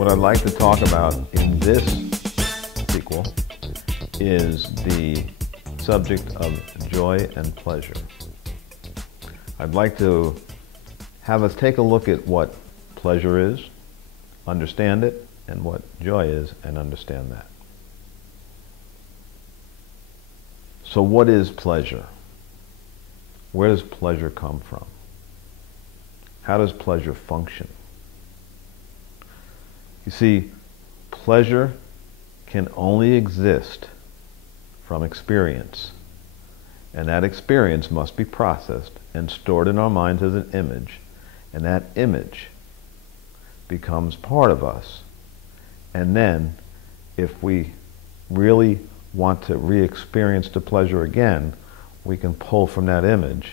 What I'd like to talk about in this sequel is the subject of joy and pleasure. I'd like to have us take a look at what pleasure is, understand it, and what joy is, and understand that. So what is pleasure? Where does pleasure come from? How does pleasure function? You see, pleasure can only exist from experience, and that experience must be processed and stored in our minds as an image, and that image becomes part of us. And then, if we really want to re-experience the pleasure again, we can pull from that image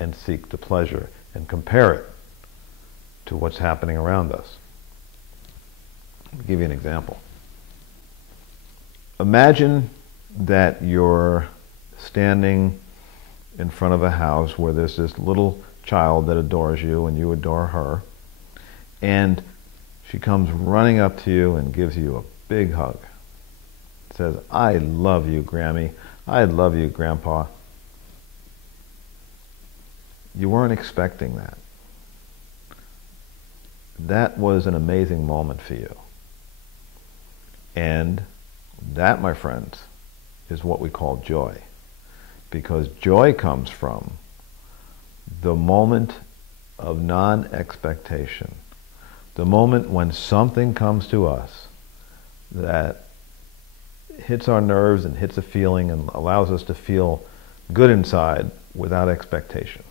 and seek the pleasure and compare it to what's happening around us. I'll give you an example. Imagine that you're standing in front of a house where there's this little child that adores you and you adore her, and she comes running up to you and gives you a big hug. Says, "I love you, Grammy. I love you, Grandpa." You weren't expecting that. That was an amazing moment for you. And that, my friends, is what we call joy. Because joy comes from the moment of non-expectation. The moment when something comes to us that hits our nerves and hits a feeling and allows us to feel good inside without expectation.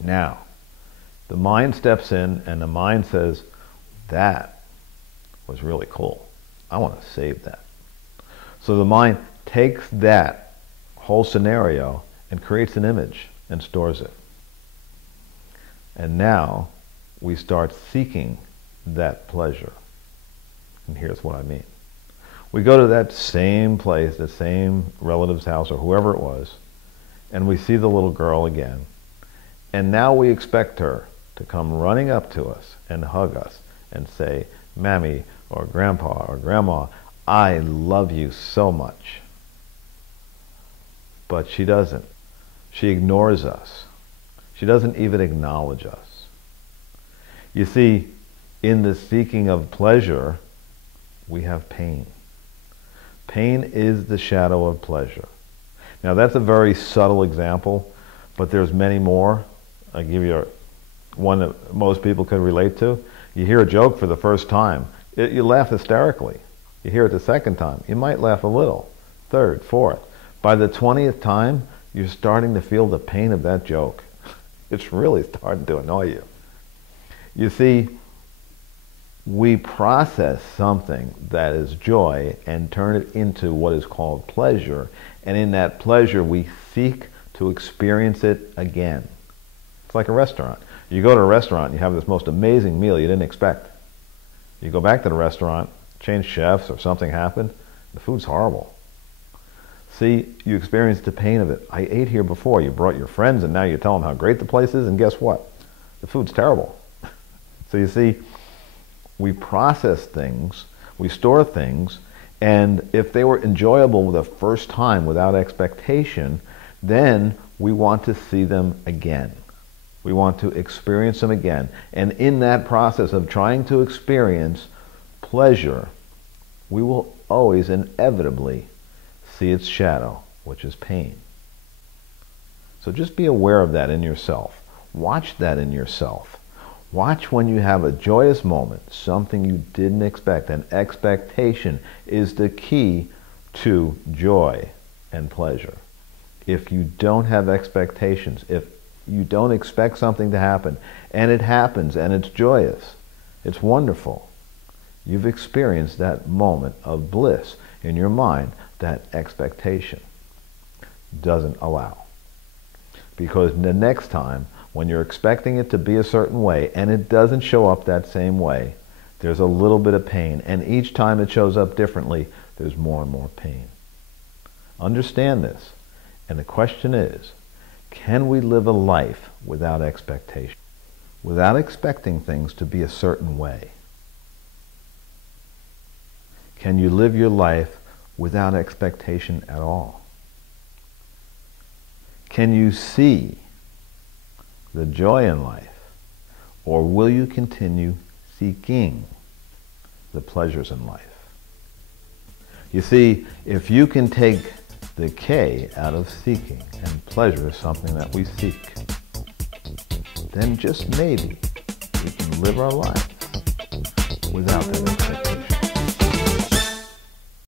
Now, the mind steps in and the mind says, that was really cool. I want to save that. So the mind takes that whole scenario and creates an image and stores it. And now we start seeking that pleasure. And here's what I mean. We go to that same place, the same relative's house or whoever it was, and we see the little girl again. And now we expect her to come running up to us and hug us and say, "Mammy," or "Grandpa," or "Grandma, I love you so much." But she doesn't. She ignores us. She doesn't even acknowledge us. You see, in the seeking of pleasure, we have pain. Pain is the shadow of pleasure. Now that's a very subtle example, but there's many more. I'll give you one that most people can relate to. You hear a joke for the first time, you laugh hysterically. You hear it the second time, you might laugh a little. Third, fourth. By the 20th time, you're starting to feel the pain of that joke. It's really starting to annoy you. You see, we process something that is joy and turn it into what is called pleasure, and in that pleasure we seek to experience it again. It's like a restaurant. You go to a restaurant and you have this most amazing meal you didn't expect. You go back to the restaurant, change chefs or something happened, the food's horrible. See, you experienced the pain of it. I ate here before. You brought your friends and now you tell them how great the place is, and guess what? The food's terrible. So you see, we process things, we store things, and if they were enjoyable the first time without expectation, then we want to see them again. We want to experience them again. And in that process of trying to experience pleasure, we will always inevitably see its shadow, which is pain. So just be aware of that in yourself. Watch that in yourself. Watch when you have a joyous moment, something you didn't expect. And expectation is the key to joy and pleasure. If you don't have expectations, if you don't expect something to happen, and it happens, and it's joyous, it's wonderful, you've experienced that moment of bliss in your mind that expectation doesn't allow. Because the next time, when you're expecting it to be a certain way, and it doesn't show up that same way, there's a little bit of pain. And each time it shows up differently, there's more and more pain. Understand this. And the question is, can we live a life without expectation? Without expecting things to be a certain way? Can you live your life without expectation at all? Can you see the joy in life, or will you continue seeking the pleasures in life? You see, if you can take the K out of seeking, and pleasure is something that we seek, then just maybe we can live our lives without that expectation.